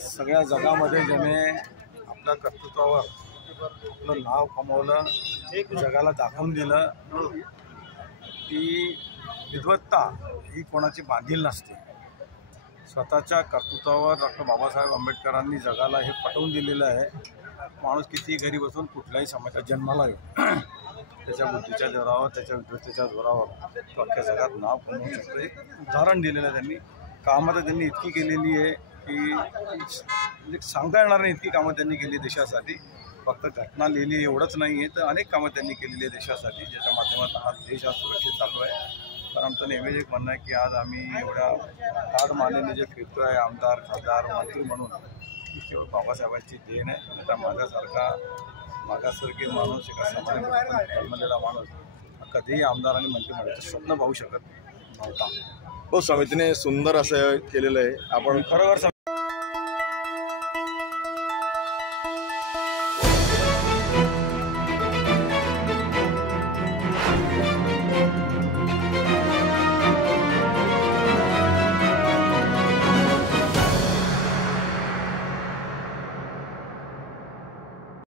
सगळ्या जगामध्ये ज्याने आपल्या कर्तृत्वावर आपलं नाव कमवलं, जगाला दाखवून दिलं की विद्वत्ता ही कोणाची बांधील नसते. स्वतःच्या कर्तृत्वावर डॉक्टर बाबासाहेब आंबेडकरांनी जगाला हे पटवून दिलेलं आहे. माणूस कितीही घरी बसून कुठल्याही समाजात जन्माला येईल, त्याच्या बुद्धीच्या जोरावर, त्याच्या विद्वत्तेच्या जोरावर तो अख्ख्या जगात नाव कमवू शकतो. एक उदाहरण दिलेलं आहे त्यांनी. कामं तर त्यांनी इतकी केलेली आहे की म्हणजे सांगता येणार नाही, इतकी कामं त्यांनी केली देशासाठी. फक्त घटना लिहिली एवढंच नाही आहे, तर अनेक कामं त्यांनी केलेली आहे देशासाठी, ज्याच्या माध्यमातून हा देश आज सुरक्षित चालू आहे. पण आमचं नेहमीच एक म्हणणं आहे की आज आम्ही एवढ्या ताड मानेने जे फिरतो आहे आमदार, खासदार, मंत्री म्हणून, ही केवळ बाबासाहेबांची देण आहे. आता मागासवर्गीय माणूस, एका समाजामध्ये जन्मलेला माणूस कधीही आमदार आणि मंत्री म्हणण्याचं स्वप्न पाहू शकत नव्हता. हो, समितीने सुंदर असं केलेलं आहे. आपण खरोखर